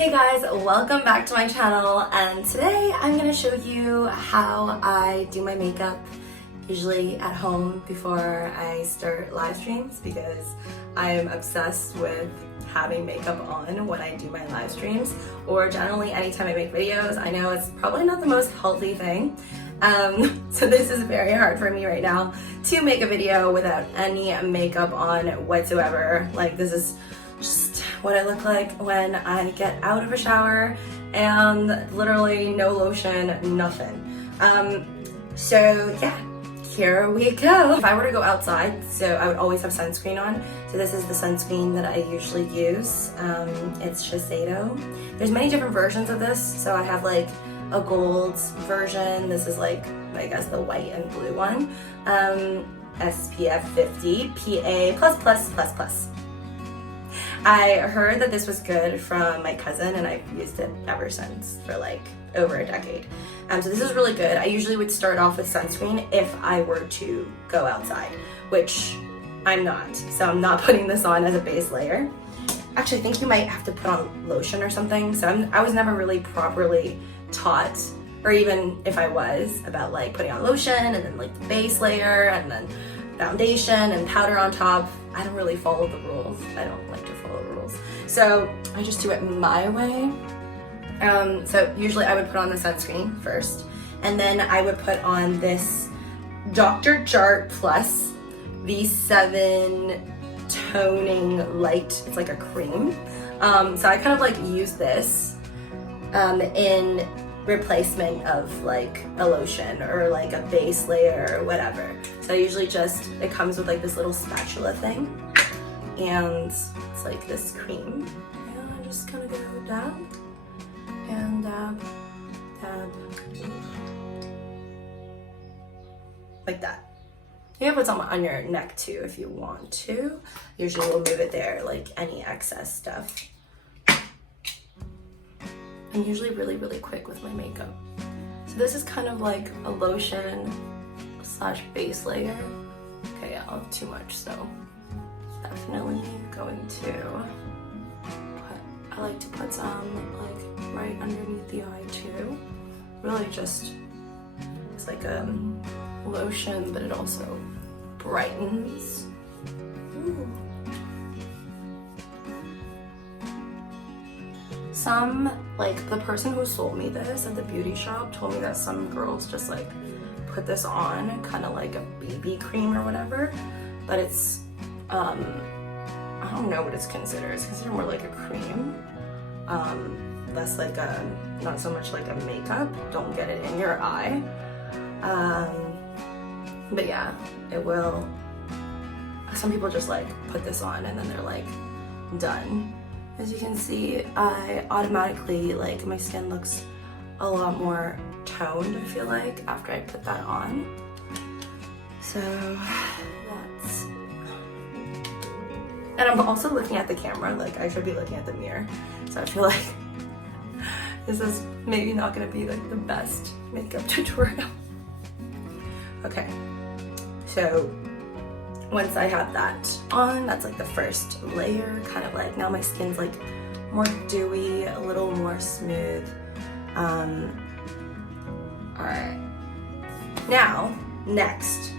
Hey guys, welcome back to my channel, and today I'm going to show you how I do my makeup, usually at home before I start live streams, because I'm obsessed with having makeup on when I do my live streams, or generally anytime I make videos. I know it's probably not the most healthy thing, so this is very hard for me right now to make a video without any makeup on whatsoever. Like, this is just what I look like when I get out of a shower and literally no lotion, nothing. So yeah, here we go. If I were to go outside, so I would always have sunscreen on. So this is the sunscreen that I usually use. It's Shiseido. There's many different versions of this. So I have like a gold version. This is like, I guess, the white and blue one. SPF 50, PA+++++. I heard that this was good from my cousin, and I've used it ever since for like over a decade. So this is really good. I usually would start off with sunscreen if I were to go outside, which I'm not. So I'm not putting this on as a base layer. Actually, I think you might have to put on lotion or something. So I was never really properly taught, or even if I was, about like putting on lotion and then like the base layer and then foundation and powder on top. I don't really follow the rules. I don't like to follow rules. So I just do it my way. So usually I would put on the sunscreen first, and then I would put on this Dr. Jart Plus V7 toning light. It's like a cream. So I kind of like use this in replacement of like a lotion or like a base layer or whatever. So I usually just, it comes with like this little spatula thing, and it's like this cream, and I'm just gonna go dab and dab, dab, like that. You can put some on your neck too if you want to. Usually we'll move it there, like any excess stuff. I'm usually really quick with my makeup. So this is kind of like a lotion slash base layer. Okay, yeah, I'll have too much, so definitely going to put, I like to put some like right underneath the eye too. Really just, it's like a lotion, but it also brightens. Ooh. Like the person who sold me this at the beauty shop told me that some girls just like put this on kind of like a BB cream or whatever, but it's, I don't know what it's considered. It's considered more like a cream, less like a, not so much like a makeup. Don't get it in your eye. But yeah, it will, some people just like put this on and then they're like done. As you can see, I automatically, like, my skin looks a lot more toned, I feel like, after I put that on. So that's, and I'm also looking at the camera, like I should be looking at the mirror. So I feel like this is maybe not gonna be like the best makeup tutorial. Okay, so once I have that on, that's like the first layer, kind of like, now my skin's like more dewy, a little more smooth. Alright, now, next,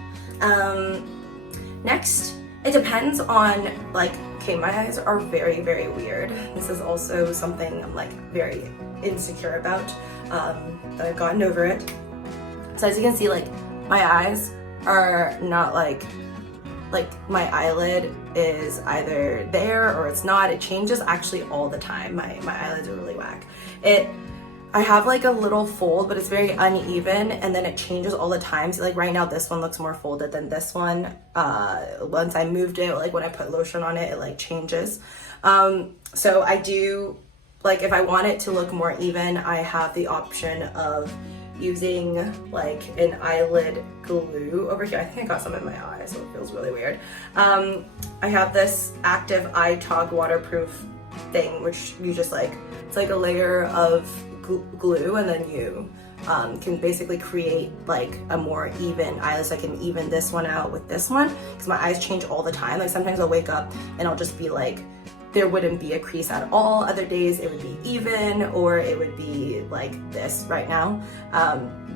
it depends on, like, okay, my eyes are very weird. This is also something I'm like very insecure about, that I've gotten over it. So as you can see, like, my eyes are not like my eyelid is either there or it's not. It changes actually all the time. My eyelids are really whack. I have like a little fold, but it's very uneven, and then it changes all the time. So like right now this one looks more folded than this one. Once I moved it, like when I put lotion on it, it like changes. So I do, like, if I want it to look more even, I have the option of using like an eyelid glue over here. I think I got some in my eye, so it feels really weird. I have this active eye tog waterproof thing, which you just like, it's like a layer of glue, and then you can basically create like a more even eyelid. So I can even this one out with this one, because my eyes change all the time. Like sometimes I'll wake up and I'll just be like there wouldn't be a crease at all. Other days it would be even, or it would be like this right now,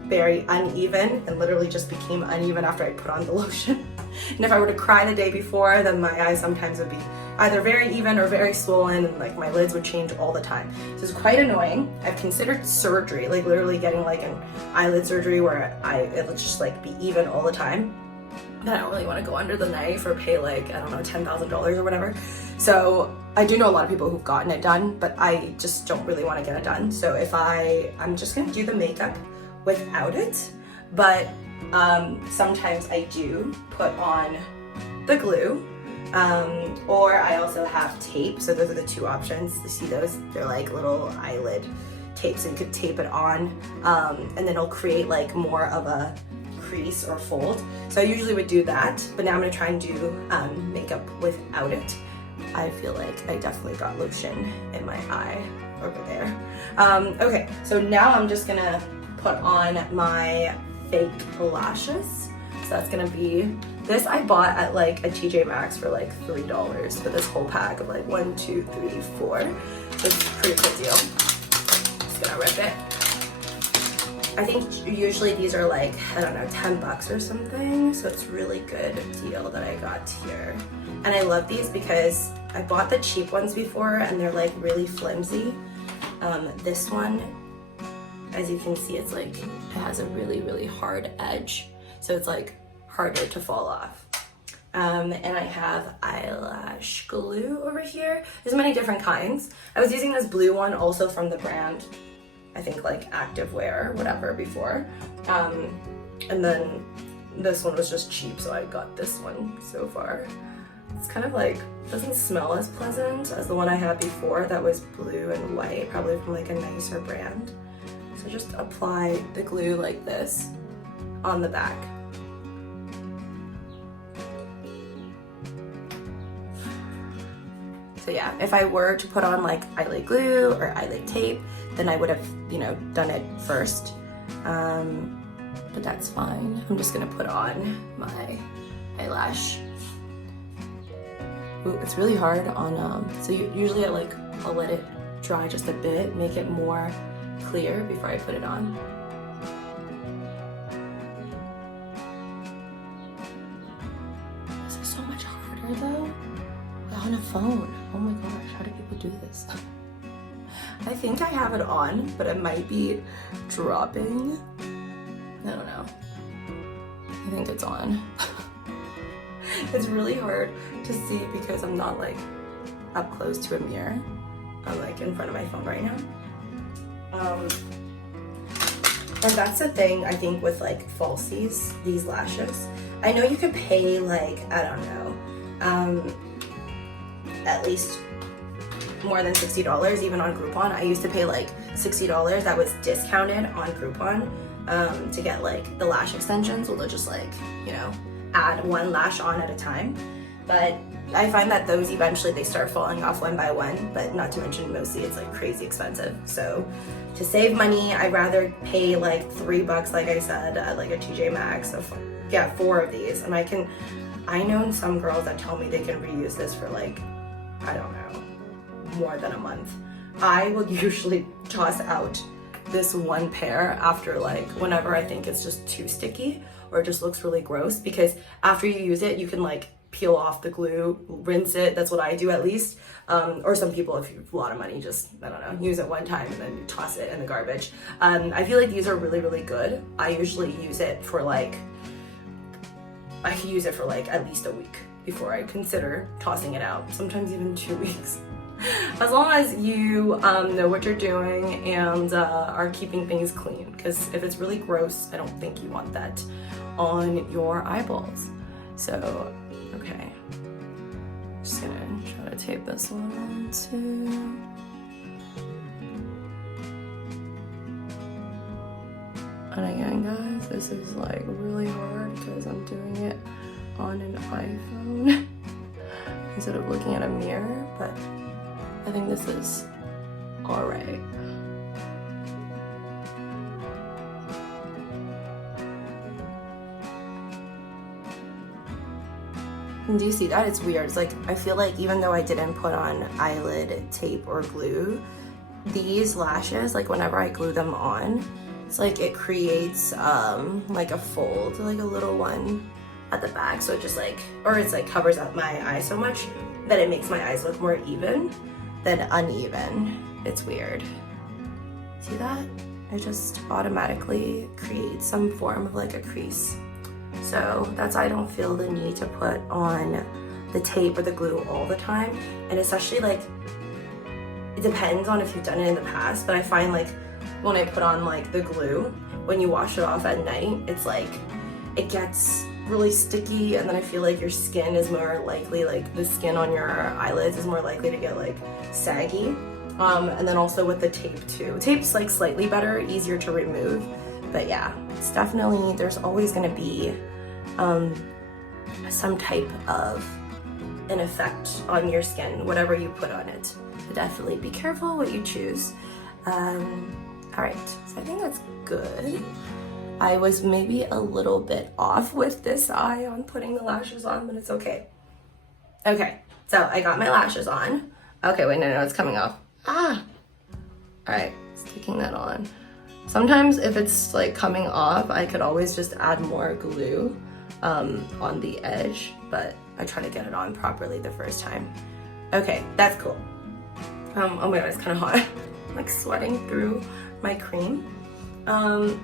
very uneven, and literally just became uneven after I put on the lotion. And if I were to cry the day before, then my eyes sometimes would be either very even or very swollen, and like my lids would change all the time. So it's quite annoying. I've considered surgery, like literally getting like an eyelid surgery where it would just like be even all the time. But I don't really want to go under the knife or pay like, I don't know, $10,000 or whatever. So I do know a lot of people who've gotten it done, but I just don't really want to get it done. So if I'm just gonna do the makeup without it, but sometimes I do put on the glue, or I also have tape. So those are the two options. You see those? They're like little eyelid tapes, so you could tape it on, and then it'll create like more of a crease or fold. So I usually would do that, but now I'm gonna try and do makeup without it. I feel like I definitely got lotion in my eye over there. Okay, so now I'm just gonna put on my fake lashes. So that's gonna be this. I bought at like a TJ Maxx for like $3 for this whole pack of like 1, 2, 3, 4. So it's a pretty good deal. Just gonna rip it. I think usually these are like, I don't know, 10 bucks or something. So it's really good deal that I got here. And I love these because I bought the cheap ones before and they're like really flimsy. This one, as you can see, it's like, it has a really, really hard edge. So it's like harder to fall off. And I have eyelash glue over here. There's many different kinds. I was using this blue one also from the brand, I think like Activewear or whatever before. And then this one was just cheap, so I got this one so far. It's kind of like, doesn't smell as pleasant as the one I had before that was blue and white, probably from like a nicer brand. So just apply the glue like this on the back. So yeah, if I were to put on like eyelid glue or eyelid tape, then I would have, you know, done it first. But that's fine. I'm just gonna put on my eyelash. Ooh, it's really hard on, so usually I'll let it dry just a bit, make it more clear before I put it on. This is so much harder though. On a phone. Oh my gosh, how do people do this? I think I have it on, but it might be dropping. I don't know. I think it's on. It's really hard to see because I'm not like up close to a mirror. I'm like in front of my phone right now. And that's the thing I think with like falsies, these lashes. I know you could pay like, I don't know, at least more than $60 even on Groupon. I used to pay like $60 that was discounted on Groupon to get like the lash extensions. Well, they'll just like, you know, add one lash on at a time. But I find that those eventually they start falling off one by one, but not to mention mostly it's like crazy expensive. So to save money, I'd rather pay like $3, like I said, at like a TJ Maxx. So get 4 of these, and I know some girls that tell me they can reuse this for like, I don't know, more than a month. I will usually toss out this one pair after like whenever I think it's just too sticky or it just looks really gross, because after you use it, you can like peel off the glue, rinse it. That's what I do at least. Or some people, if you have a lot of money, just, I don't know, use it one time and then you toss it in the garbage. I feel like these are really, really good. I usually use it for like, I can use it for like at least a week before I consider tossing it out. Sometimes even 2 weeks. As long as you know what you're doing and are keeping things clean. Because if it's really gross, I don't think you want that on your eyeballs. So, okay. Just gonna try to tape this one too. And again, guys, this is like really hard because I'm doing it on an iPhone instead of looking at a mirror, but I think this is all right. And do you see that? It's weird. It's like, I feel like even though I didn't put on eyelid tape or glue, these lashes, like whenever I glue them on, it's like it creates like a fold, like a little one at the back. So it just like, or it's like covers up my eye so much that it makes my eyes look more even than uneven. It's weird. See that? It just automatically creates some form of like a crease. So that's why I don't feel the need to put on the tape or the glue all the time. And especially like, it depends on if you've done it in the past, but I find like when I put on like the glue, when you wash it off at night, it's like, it gets really sticky, and then I feel like your skin is more likely, like the skin on your eyelids is more likely to get like saggy. And then also with the tape too. Tape's like slightly better, easier to remove, but yeah, it's definitely, there's always gonna be some type of an effect on your skin, whatever you put on it. So definitely be careful what you choose. All right, so I think that's good. I was maybe a little bit off with this eye on putting the lashes on, but it's okay. Okay, so I got my lashes on. Okay, wait, no, it's coming off. Ah! All right, sticking that on. Sometimes if it's like coming off, I could always just add more glue on the edge, but I try to get it on properly the first time. Okay, that's cool. Oh my god, it's kind of hot. I'm like sweating through my cream.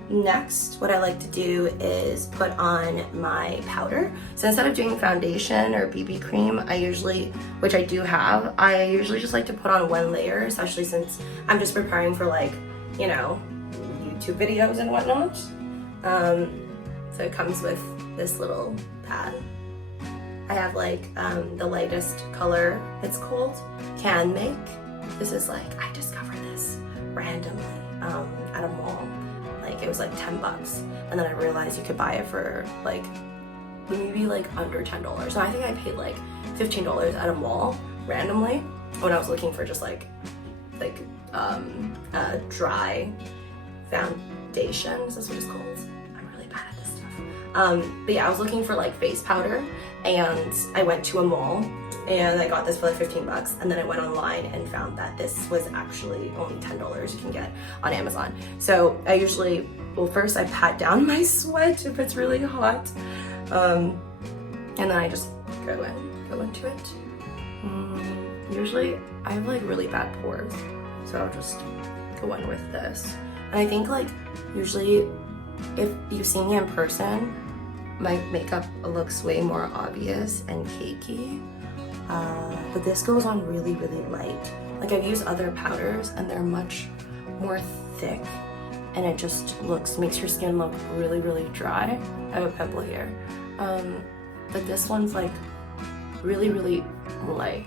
Next, what I like to do is put on my powder. So instead of doing foundation or BB cream, I usually, which I do have, I usually just like to put on one layer, especially since I'm just preparing for like, you know, YouTube videos and whatnot. So it comes with this little pad. I have like the lightest color, it's called Can Make. This is like, I discovered this randomly at a mall. Like it was like 10 bucks, and then I realized you could buy it for like maybe like under $10. So I think I paid like $15 at a mall randomly when I was looking for just like a dry foundation. Is this what it's called? I'm really bad at this stuff. But yeah, I was looking for like face powder, and I went to a mall and I got this for like 15 bucks, and then I went online and found that this was actually only $10 you can get on Amazon. So I usually, well, first I pat down my sweat if it's really hot, and then I just go into it. Usually I have like really bad pores, so I'll just go in with this. And I think like usually if you see me in person, my makeup looks way more obvious and cakey. But this goes on really, really light. Like I've used other powders and they're much more thick, and it just makes your skin look really, really dry. I have a pimple here. But this one's like really, really light.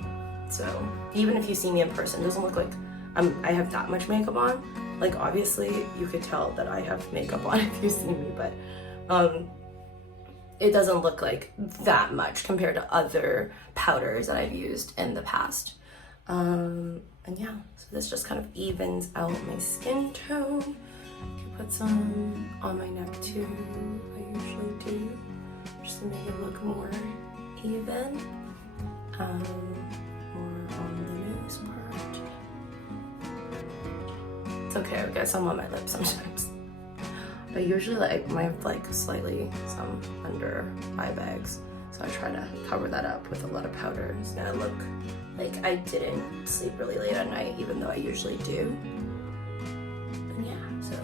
So even if you see me in person, it doesn't look like I have that much makeup on. Like obviously you could tell that I have makeup on if you see me, but it doesn't look like that much compared to other powders that I've used in the past. And yeah, so this just kind of evens out my skin tone. I can put some on my neck too, I usually do, just to make it look more even. More on the nose part. It's okay, I get some on my lips sometimes. I usually like might have like slightly some under eye bags, so I try to cover that up with a lot of powder so that I look like I didn't sleep really late at night, even though I usually do. And yeah, so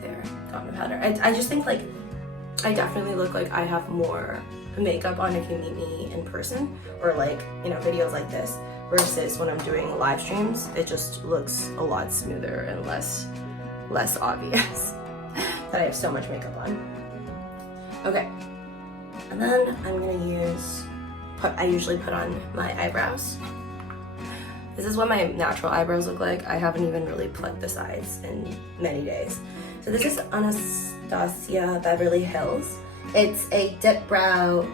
there, got my powder. I just think like I definitely look like I have more makeup on if you meet me in person, or like, you know, videos like this, versus when I'm doing live streams, it just looks a lot smoother and less obvious that I have so much makeup on. Okay, and then I'm gonna I usually put on my eyebrows. This is what my natural eyebrows look like. I haven't even really plucked the sides in many days. So this is Anastasia Beverly Hills. It's a dip brow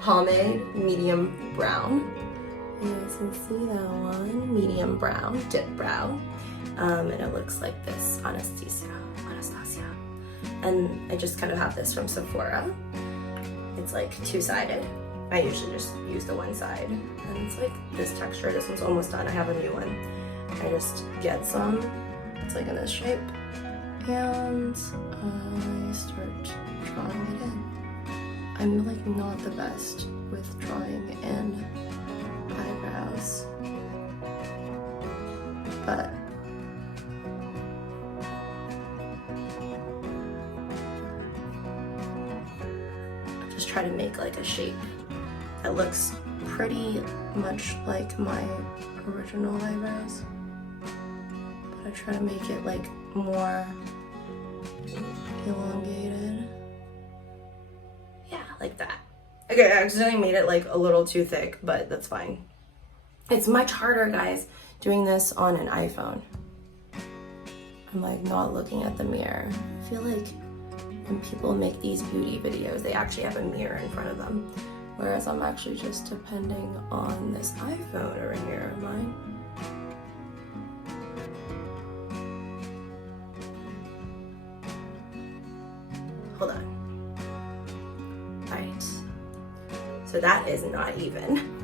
pomade, medium brown. You guys can see that one, medium brown, dip brow. And it looks like this, Anastasia. And I just kind of have this from Sephora. It's like two-sided. I usually just use the one side. And it's like this texture. This one's almost done. I have a new one. I just get some. It's like in this shape. And I start drawing it in. I'm like not the best with drawing in eyebrows, but I just try to make like a shape that looks pretty much like my original eyebrows, but I try to make it like more elongated. Yeah, like that. Okay, I accidentally made it like a little too thick, but that's fine. It's much harder, guys, doing this on an iPhone. I'm like not looking at the mirror. I feel like when people make these beauty videos, they actually have a mirror in front of them. Whereas I'm actually just depending on this iPhone over here of mine. Hold on. Right. So that is not even.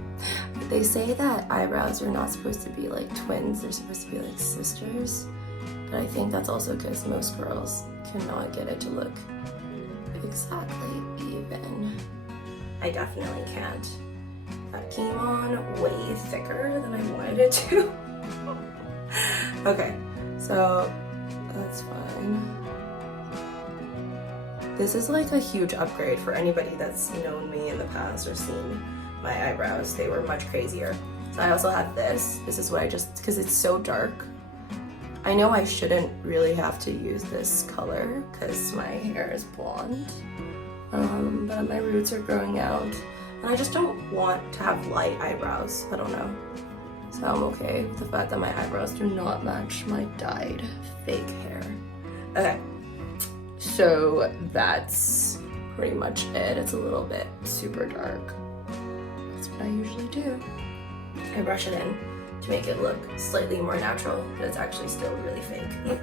They say that eyebrows are not supposed to be like twins, they're supposed to be like sisters. But I think that's also because most girls cannot get it to look exactly even. I definitely can't. That came on way thicker than I wanted it to. Okay, so that's fine. This is like a huge upgrade for anybody that's known me in the past or seen my eyebrows. They were much crazier. So I also have this. This is what I just, because it's so dark. I know I shouldn't really have to use this color because my hair is blonde. But my roots are growing out. And I just don't want to have light eyebrows. I don't know. So I'm okay with the fact that my eyebrows do not match my dyed fake hair. Okay. So that's pretty much it. It's a little bit super dark. That's what I usually do. I brush it in to make it look slightly more natural, but it's actually still really fake.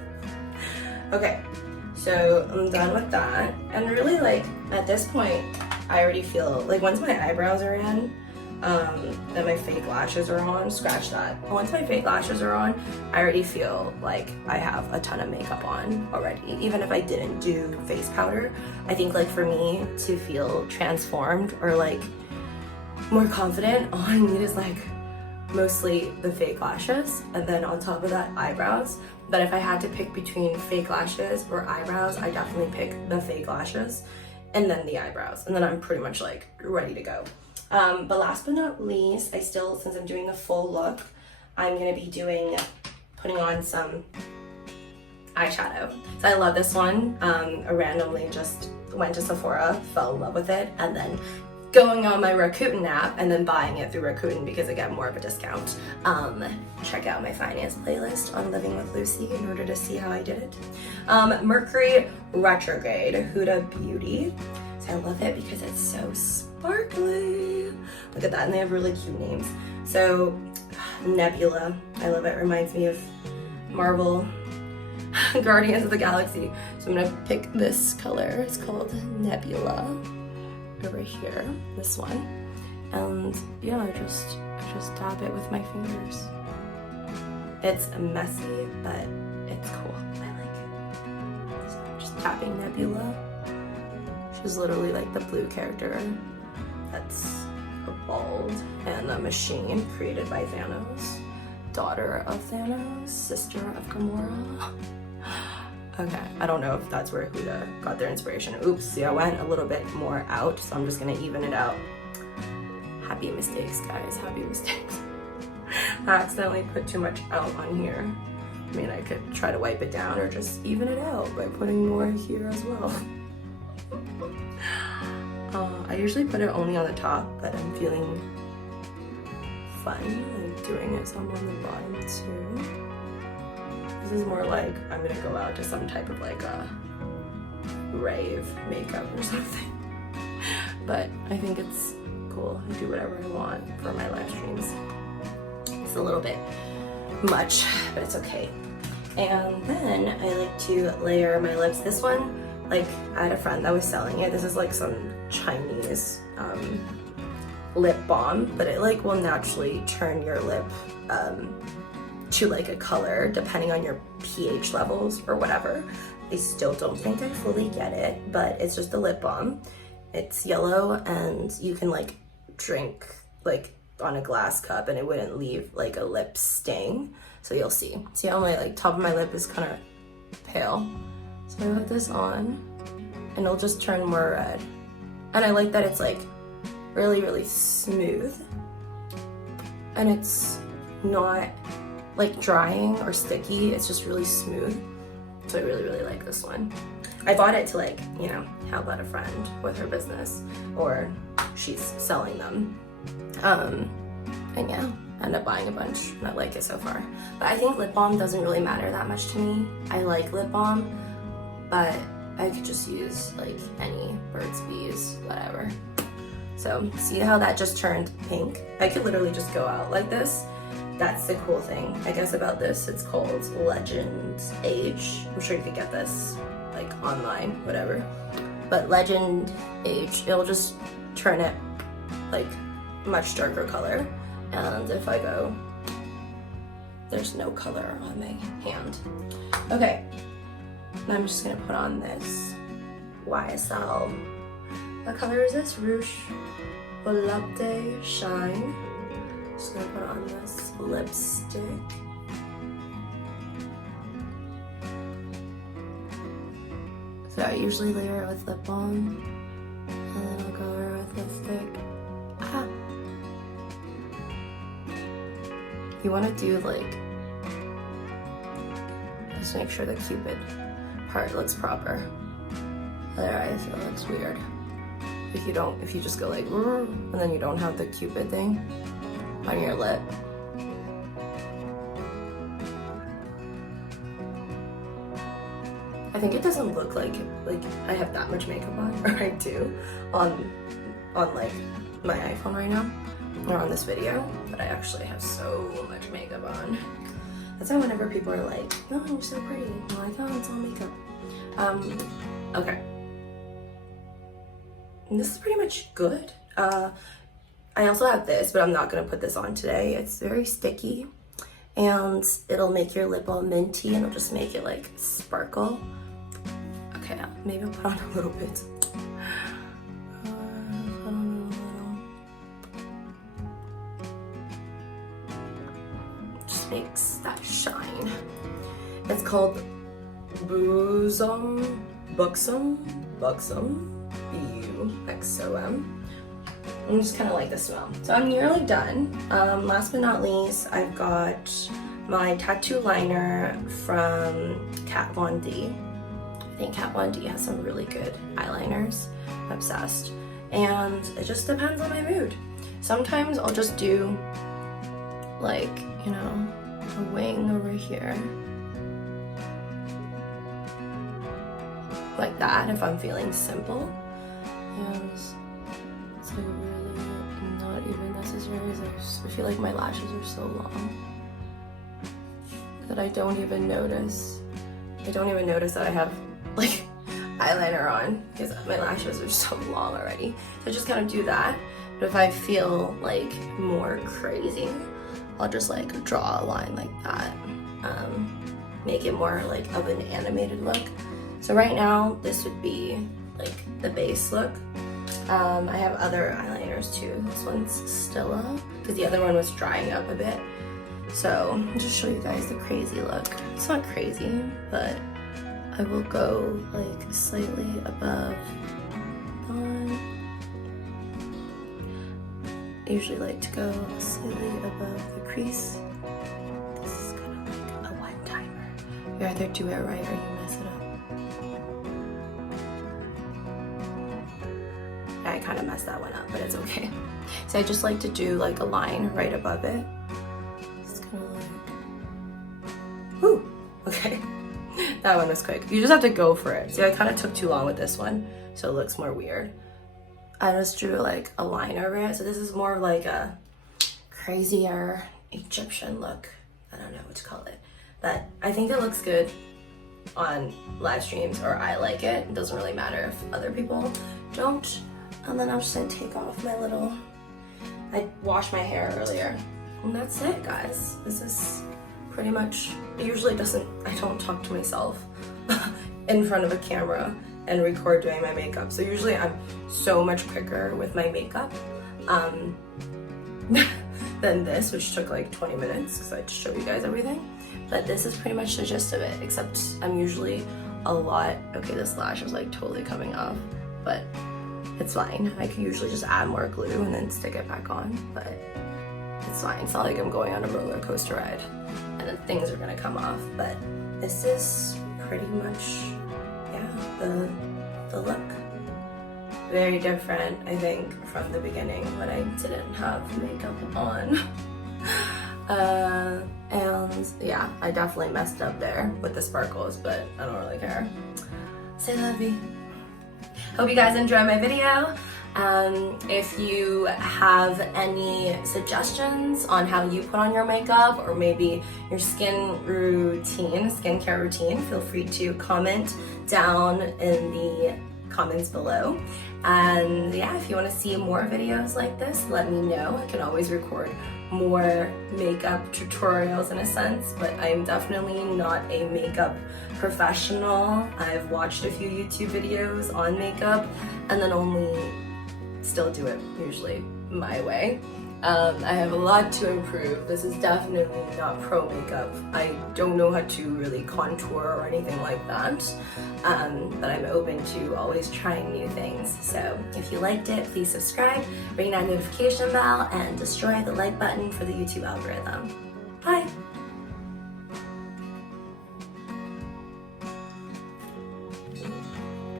Okay, so I'm done with that. And really, like, at this point, I already feel, like, once my eyebrows are in, then my fake lashes are on, scratch that. Once my fake lashes are on, I already feel like I have a ton of makeup on already. Even if I didn't do face powder, I think like for me to feel transformed or like more confident, all I need is like mostly the fake lashes and then on top of that eyebrows. But if I had to pick between fake lashes or eyebrows, I definitely pick the fake lashes and then the eyebrows, and then I'm pretty much like ready to go. But last but not least, since I'm doing the full look, I'm gonna be putting on some eyeshadow. So I love this one. I randomly just went to Sephora, fell in love with it, and then going on my Rakuten app and then buying it through Rakuten because I get more of a discount. Check out my finance playlist on Living with Lucy in order to see how I did it. Mercury Retrograde Huda Beauty. So I love it because it's so sparkly. Look at that, and they have really cute names. So Nebula, I love it. Reminds me of Marvel Guardians of the Galaxy. So I'm gonna pick this color. It's called Nebula over here, this one. And yeah, I just dab it with my fingers. It's messy, but it's cool. I like it. So I'm just tapping Nebula. She's literally like the blue character that's evolved and a machine created by Thanos, daughter of Thanos, sister of Gamora. Okay, I don't know if that's where Huda got their inspiration. Oops, see, I went a little bit more out, so I'm just gonna even it out. Happy mistakes, guys, happy mistakes. I accidentally put too much out on here. I mean, I could try to wipe it down or just even it out by putting more here as well. I usually put it only on the top, but I'm feeling fun like doing it some on the bottom too. This is more like I'm gonna go out to some type of like a rave makeup or something. But I think it's cool. I do whatever I want for my live streams. It's a little bit much, but it's okay. And then I like to layer my lips. This one, like I had a friend that was selling it. This is like some Chinese lip balm, but it like will naturally turn your lip to like a color depending on your pH levels or whatever. I still don't think I fully get it, but it's just a lip balm. It's yellow and you can like drink like on a glass cup and it wouldn't leave like a lip stain. So you'll see. See how my like top of my lip is kind of pale? So I put this on and it'll just turn more red. And I like that it's like really, really smooth. And it's not like drying or sticky, it's just really smooth. So I really, really like this one. I bought it to like, you know, help out a friend with her business, or she's selling them. And yeah, I ended up buying a bunch and I like it so far. But I think lip balm doesn't really matter that much to me. I like lip balm, but I could just use like any Burt's Bees, whatever. So see how that just turned pink? I could literally just go out like this. That's the cool thing, I guess, about this. It's called Legend Age. I'm sure you could get this like online, whatever. But Legend Age, it'll just turn it like much darker color. And if I go, there's no color on my hand. Okay, now I'm just gonna put on this YSL. What color is this? Rouge Volupte Shine. Just gonna put on this lipstick. So I usually layer it with lip balm, and then I'll go over with lipstick. Ah. You want to do like, just make sure the Cupid part looks proper. Otherwise it looks weird. If you just go like, and then you don't have the Cupid thing on your lip. I think it doesn't look like I have that much makeup on, or I do, on like my iPhone right now, or on this video, but I actually have so much makeup on. That's why whenever people are like, "No, you're so pretty," I'm like, "Oh, it's all makeup." Okay. And this is pretty much good. I also have this, but I'm not gonna put this on today. It's very sticky, and it'll make your lip all minty, and it'll just make it like sparkle. Okay, maybe I'll put on a little bit. Just makes that shine. It's called Buxom, B-U-X-O-M. I just kind of like the smell. So I'm nearly done. Last but not least, I've got my tattoo liner from Kat Von D. I think Kat Von D has some really good eyeliners. I'm obsessed. And it just depends on my mood. Sometimes I'll just do like, you know, a wing over here. Like that if I'm feeling simple. And it's like really not even necessary. I feel like my lashes are so long that I don't even notice. I don't even notice that I have like eyeliner on because my lashes are so long already. So I just kind of do that. But if I feel like more crazy, I'll just like draw a line like that. Make it more like of an animated look. So right now, this would be like the base look. I have other eyeliners too. This one's Stilla, because the other one was drying up a bit. So I'll just show you guys the crazy look. It's not crazy, but I will go like slightly above on. I usually like to go slightly above the crease. This is kind of like a one-timer. You either do it right or you mess it up. I kind of messed that one up, but it's okay. So I just like to do like a line right above it. It's kind of like, whoo, okay. That one was quick. You just have to go for it. See, I kind of took too long with this one, so it looks more weird. I just drew like a line over it. So this is more like a crazier Egyptian look. I don't know what to call it, but I think it looks good on live streams, or I like it. It doesn't really matter if other people don't. And then I'm just gonna take off my little I washed my hair earlier. And that's it, guys. This is pretty much, I don't talk to myself in front of a camera and record doing my makeup. So usually I'm so much quicker with my makeup than this, which took like 20 minutes because I had to show you guys everything. But this is pretty much the gist of it, except I'm usually a lot, okay, this lash is like totally coming off, but it's fine. I can usually just add more glue and then stick it back on, but it's fine. It's not like I'm going on a roller coaster ride and then things are gonna come off, but this is pretty much, yeah, the look. Very different, I think, from the beginning when I didn't have makeup on. And yeah, I definitely messed up there with the sparkles, but I don't really care. C'est la vie. Hope you guys enjoy my video. If you have any suggestions on how you put on your makeup or maybe your skincare routine, feel free to comment down in the comments below. And yeah, if you want to see more videos like this, let me know. I can always record more makeup tutorials in a sense, but I'm definitely not a makeup professional. I've watched a few YouTube videos on makeup and then only still do it usually my way. I have a lot to improve. This is definitely not pro makeup. I don't know how to really contour or anything like that, but I'm open to always trying new things. So if you liked it, please subscribe, ring that notification bell, and destroy the like button for the YouTube algorithm.